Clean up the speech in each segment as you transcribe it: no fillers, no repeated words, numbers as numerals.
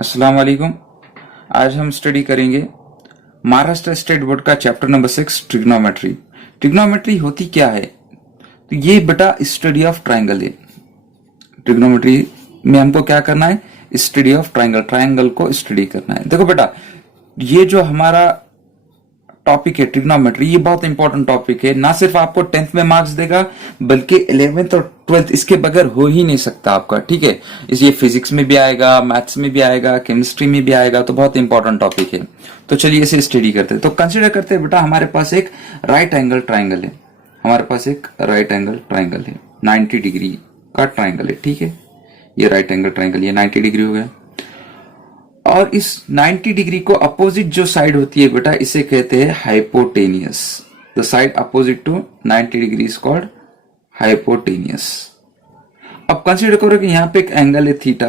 अस्सलाम वालेकुम। आज हम स्टडी करेंगे महाराष्ट्र स्टेट बोर्ड का चैप्टर नंबर 6 ट्रिग्नोमेट्री। ट्रिग्नोमेट्री होती क्या है? तो ये बेटा स्टडी ऑफ ट्राइंगल है। ट्रिग्नोमेट्री में हमको क्या करना है? स्टडी ऑफ ट्राइंगल, ट्राइंगल को स्टडी करना है। देखो बेटा, ये जो हमारा टॉपिक है ट्रिग्नोमेट्री, ये बहुत इंपॉर्टेंट टॉपिक है। ना सिर्फ आपको 10th में मार्क्स देगा, बल्कि 11th और 12th इसके बगैर हो ही नहीं सकता आपका। ठीक है, ये फिजिक्स में भी आएगा, मैथ्स में भी आएगा, केमिस्ट्री में भी आएगा, तो बहुत इंपॉर्टेंट टॉपिक है। तो चलिए इसे स्टडी करते हैं। तो कंसिडर करते हैं बेटा, हमारे पास एक राइट एंगल ट्राइंगल है। हमारे पास एक राइट एंगल ट्राइंगल है, 90 डिग्री का ट्राइंगल है। ठीक है, ये राइट एंगल ट्राइंगल, ये 90 डिग्री हो गया। और इस 90 डिग्री को अपोजिट जो साइड होती है बेटा, इसे कहते हैं hypotenuse. The side opposite to 90 degree is called hypotenuse. अब कंसीडर करो कि यहां पे एक एंगल है थीटा,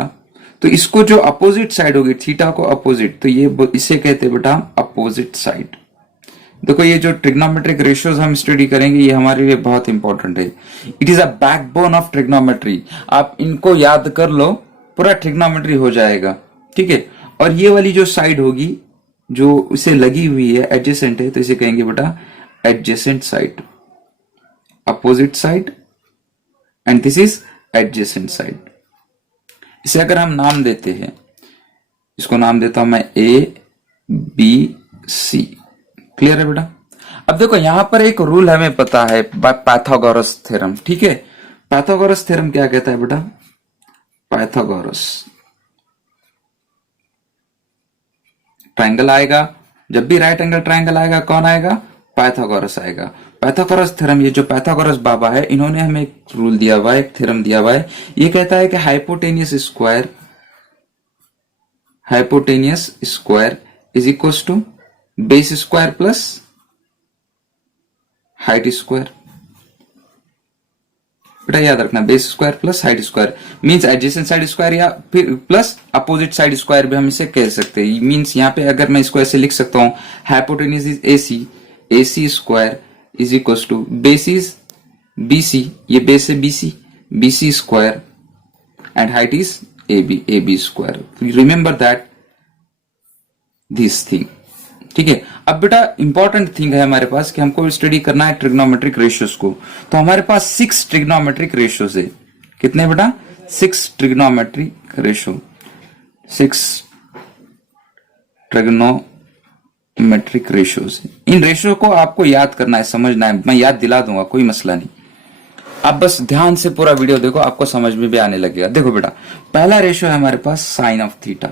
तो इसको जो अपोजिट साइड होगी, थीटा को अपोजिट, तो ये इसे कहते हैं बेटा अपोजिट साइड। देखो, ये जो ट्रिग्नोमेट्रिक रेशियोज हम स्टडी करेंगे, ये हमारे लिए बहुत इंपॉर्टेंट है। It is a backbone of trigonometry. आप इनको याद कर लो, पूरा ट्रिग्नोमेट्री हो जाएगा। ठीक है, और ये वाली जो साइड होगी जो उसे लगी हुई है, एडजेसेंट है, तो इसे कहेंगे बेटा adjacent side, opposite side, and this is adjacent side. इसे अगर हम नाम देते हैं, इसको नाम देता हूं मैं ए बी सी। क्लियर है बेटा? अब देखो, यहां पर एक रूल हमें पता है, पाइथागोरस थ्योरम। ठीक है, पाइथागोरस थ्योरम क्या कहता है बेटा? पाइथागोरस ट्राइंगल आएगा, जब भी राइट एंगल ट्राइंगल आएगा, कौन आएगा? पाइथागोरस आएगा। पाइथागोरस थ्योरम, ये जो पाइथागोरस बाबा है, इन्होंने हमें एक रूल दिया हुआ है, एक थ्योरम दिया हुआ है। ये कहता है कि hypotenuse square is equal to base square plus height square. बेटा याद रखना, base square plus height square means adjacent side square, या फिर प्लस अपोजिट साइड स्क्वायर भी हम इसे कह सकते हैं। मींस यहाँ पे अगर मैं इसको ऐसे लिख सकता हूं, hypotenuse is AC square is equal to base is BC, ये बेस है BC square, and height is AB square. Remember that this thing. ठीक है, अब बेटा इंपॉर्टेंट थिंग है हमारे पास कि हमको स्टडी करना है ट्रिग्नोमेट्रिक रेशियोज को। तो हमारे पास 6 ट्रिग्नोमेट्रिक रेशियोज है। कितने बेटा? 6 trigonometric ratio, 6 trigonometric ratios. In ratio को आपको याद करना है, समझना है। मैं याद दिला दूंगा, कोई मसला नहीं। आप बस ध्यान से पूरा वीडियो देखो, आपको समझ में भी आने लगेगा। देखो बेटा, पहला रेशियो है हमारे पास sine of theta,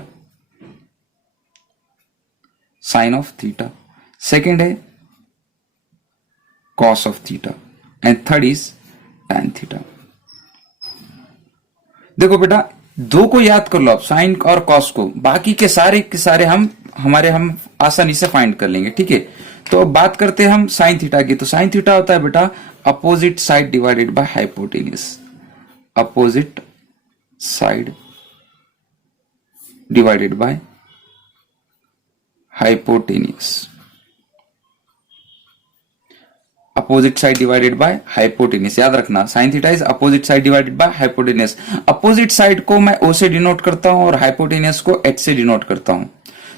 sine of theta. Second है cos of theta, and third is tan theta. देखो बेटा, दो को याद कर लो आप, साइन और कॉस को, बाकी के सारे हम आसानी से फाइंड कर लेंगे। ठीक है, तो अब बात करते हैं हम साइन थीटा की। तो साइन थीटा होता है बेटा opposite side divided by hypotenuse, opposite side divided by hypotenuse, opposite side divided by hypotenuse. याद रखना, sine theta is opposite side divided by hypotenuse. Opposite side को मैं O से डिनोट करता हूं और हाइपोटेनियस को H से डिनोट करता हूं।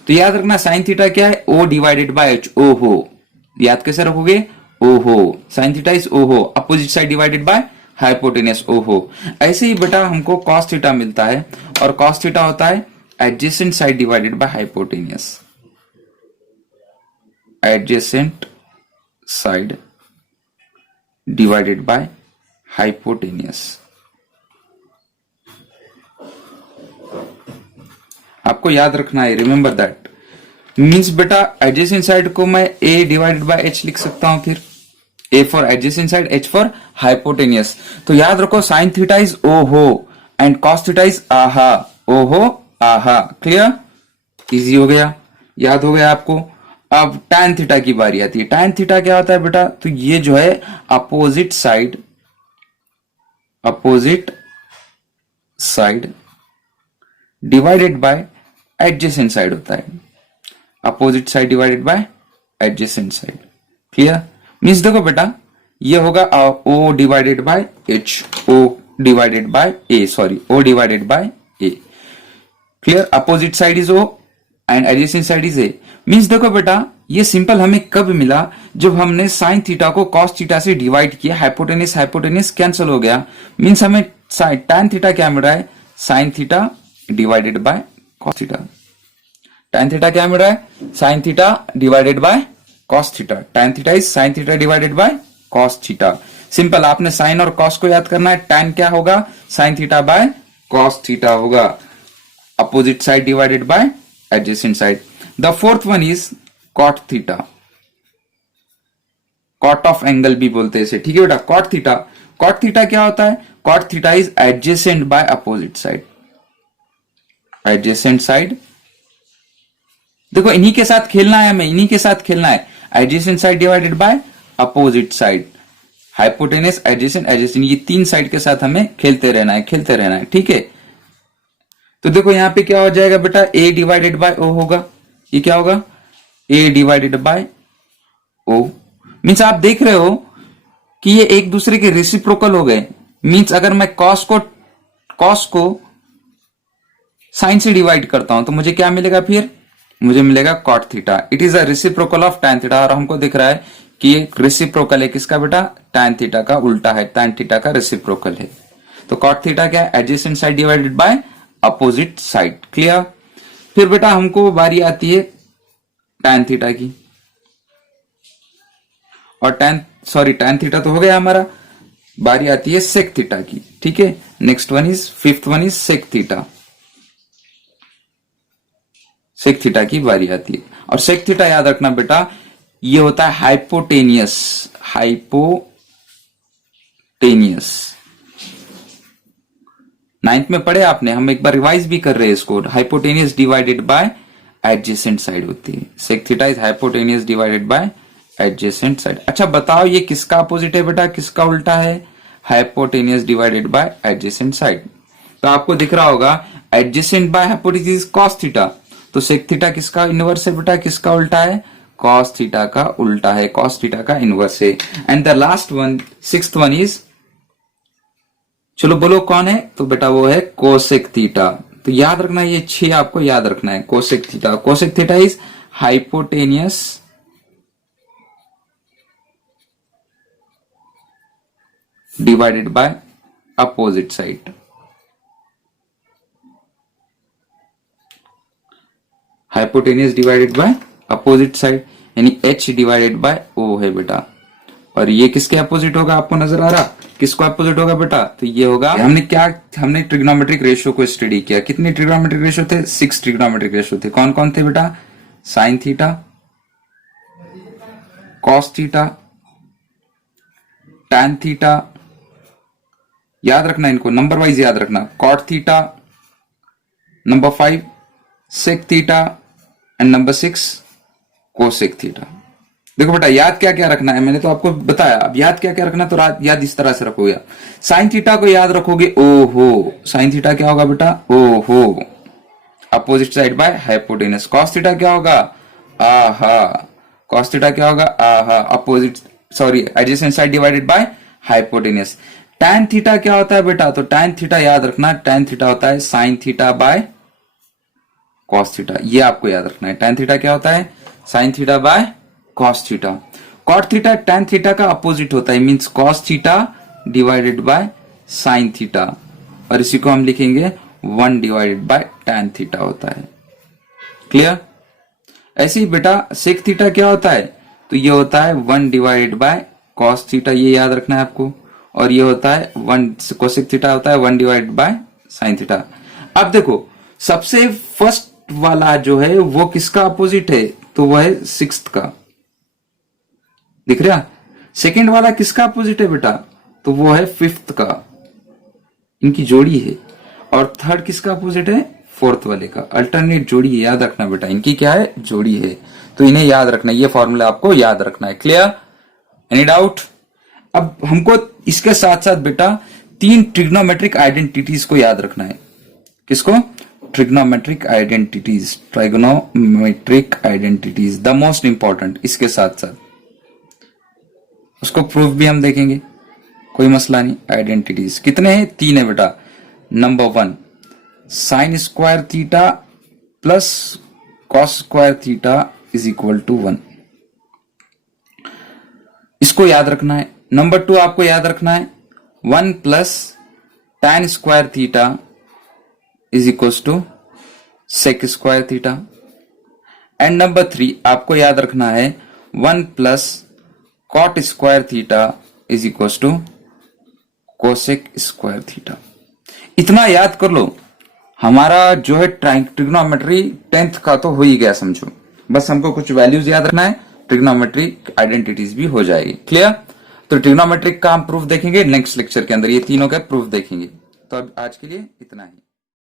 तो याद रखना, साइन थीटा क्या है? O divided by H। ओ हो, याद कैसे रखोगे? ओ हो, sine theta is O H, opposite side divided by hypotenuse, O H. ऐसे ही बेटा हमको कॉस थीटा मिलता है, और कॉस थीटा होता है adjacent side divided by hypotenuse, adjacent side divided by hypotenuse। आपको याद रखना है, रिमेंबर दैट। मींस बेटा एडजेसेंट साइड को मैं A डिवाइडेड बाय H लिख सकता हूं, फिर A for adjacent side, H for hypotenuse. तो याद रखो, साइन थीटा इज ओ हो एंड कॉस थीटा इज आहा, ओ हो आहा। क्लियर? इजी हो गया, याद हो गया आपको। अब टैन थीटा की बारी आती है। टैन थीटा क्या होता है बेटा? तो ये जो है opposite side divided by adjacent side होता है, opposite side divided by adjacent side. Clear? Means देखो बेटा, ये होगा O divided by H, O divided by A, O divided by A। Clear, opposite side is O and adjacent side is A. Means देखो बेटा, ये simple हमें कब मिला, जब हमने साइन थीटा को कॉस थीटा से डिवाइड किया, हाइपोटेनियस हाइपोटेनियस कैंसिल हो गया। मीन्स हमें टैन थीटा क्या मिल रहा है, sine theta divided by cos theta. Tan theta क्या मिल रहा है, sine theta divided by cos theta. Tan theta is sine theta divided by cos theta. Simple, आपने साइन और कॉस को याद करना है। टैन क्या होगा, sine theta by cos theta होगा, opposite side divided by adjacent side. The fourth one is cot theta, cot of angle भी बोलते हैं इसे, ठीक है बेटा। कॉट थीटा, कॉट थीटा क्या होता है, cot theta is adjacent by opposite side, adjacent side. देखो इन्हीं के साथ खेलना है हमें, इन्हीं के साथ खेलना है। Adjacent side divided bye opposite side, hypotenuse adjacent adjacent, ये तीन साइड के साथ हमें खेलते रहना है, खेलते रहना है, ठीक है। तो देखो यहां पे क्या हो जाएगा बेटा, ए डिवाइडेड बाय ओ होगा। ये क्या होगा, ए डिवाइडेड बाय ओ। मीन्स आप देख रहे हो कि ये एक दूसरे के रेसिप्रोकल हो गए। मीन्स अगर मैं कॉस को साइन से डिवाइड करता हूं तो मुझे क्या मिलेगा, फिर मुझे मिलेगा cot theta. It is a reciprocal of tan theta. और हमको दिख रहा है कि ये रेसिप्रोकल है किसका बेटा, टैन थीटा का उल्टा है, टैन थीटा का रेसिप्रोकल है। तो कॉट थीटा क्या है, adjacent side divided bye opposite side. Clear. फिर बेटा हमको बारी आती है टैन थीटा की, और टैन थीटा तो हो गया हमारा, बारी आती है सेक थीटा की, ठीक है। Next one is, fifth one is sec theta. Sec theta की बारी आती है, और सेक थीटा याद रखना बेटा, ये होता है हाइपोटेनियस, हाइपोटेनियस। नाइन्थ में पढ़े आपने, हम एक बार रिवाइज भी कर रहे हैं इसको। Hypotenuse divided by adjacent side होती है। Sec theta is hypotenuse divided by adjacent side. अच्छा बताओ ये किसका अपोजिट है बेटा, किसका उल्टा है, hypotenuse divided by adjacent side. तो आपको दिख रहा होगा adjacent by hypotenuse cos theta, तो सेक थीटा किसका इनवर्स है बेटा, किसका उल्टा है, कॉस थीटा का उल्टा है, कॉस थीटा का इनवर्स है। And the last one, sixth one is, चलो बोलो कौन है, तो बेटा वो है कोसेक थीटा। तो याद रखना, ये 6 आपको याद रखना है। Cosec theta, cosec theta is hypotenuse divided bye opposite side, hypotenuse divided bye opposite side, यानी h डिवाइडेड बाय o है बेटा। और ये किसके अपोजिट होगा, आपको नजर आ रहा, किसको अपोजिट होगा बेटा, तो ये होगा, हमने ट्रिग्नोमेट्रिक रेशियो को स्टडी किया। कितने ट्रिग्नोमेट्रिक रेशियो थे, 6 ट्रिग्नोमेट्रिक रेशियो थे। कौन कौन थे बेटा, sine theta, cos theta, tan theta, याद रखना इनको, नंबर वाइज याद रखना, cot theta, number 5 sec theta, and number 6 cosec theta. देखो बेटा याद क्या क्या रखना है, मैंने तो आपको बताया, अब याद क्या क्या रखना, तो याद इस तरह से रखोगे। साइन थीटा को याद रखोगे, ओहो, साइन थीटा क्या होगा बेटा, ओहो, opposite side by hypotenuse. Cos theta क्या होगा, आहा, कॉस थीटा क्या होगा, आहा, opposite sorry adjacent side divided by hypotenuse. Tan theta क्या होता है बेटा, तो टैन थीटा याद रखना, टैन थीटा होता है sine theta by cos theta, ये आपको याद रखना है। टैन थीटा क्या होता है, sine theta by cos theta. Cot theta tan theta का अपोजिट होता है, means cos theta divided by sine theta, और इसी को हम लिखेंगे 1 डिवाइडेड बाय टैन थीटा होता है। क्लियर। ऐसे ही बेटा सेक थीटा क्या होता है, तो ये होता है 1 डिवाइडेड बाय कॉस थीटा, ये याद रखना है आपको। और ये होता है 1 कोसेक थीटा होता है 1 डिवाइडेड बाय साइन थीटा। अब देखो सबसे फर्स्ट वाला जो है वो किसका अपोजिट है, तो वो है 6th का, दिख रहा। सेकंड वाला किसका अपोजिट है बेटा, तो वो है 5th का, इनकी जोड़ी है। और थर्ड किसका अपोजिट है, 4th वाले का, अल्टरनेट जोड़ी है, याद रखना बेटा, इनकी क्या है, जोड़ी है। तो इन्हें याद रखना, ये फॉर्मूला आपको याद रखना है। Clear, any doubt. अब हमको इसके साथ साथ बेटा 3 ट्रिग्नोमेट्रिक आइडेंटिटीज को याद रखना है। किसको, trigonometric identities, trigonometric identities, the most important. इसके साथ साथ उसको प्रूफ भी हम देखेंगे, कोई मसला नहीं। आइडेंटिटीज कितने हैं, 3 है बेटा। Number 1 sine square theta plus cos square theta is equal to 1। इसको याद रखना है। नंबर 2 आपको याद रखना है 1 plus tan square theta is equal to sec square theta. And number 3 आपको याद रखना है 1 plus cot square theta is equal to cosec square theta. इतना याद कर लो, हमारा जो है ट्रिग्नोमेट्री 10th का तो हो ही गया समझो। बस हमको कुछ वैल्यूज याद रखना है, ट्रिग्नोमेट्रिक आइडेंटिटीज भी हो जाएगी। क्लियर? तो ट्रिग्नोमेट्रिक का हम प्रूफ देखेंगे नेक्स्ट लेक्चर के अंदर, ये तीनों का प्रूफ देखेंगे। तो अब आज के लिए इतना ही।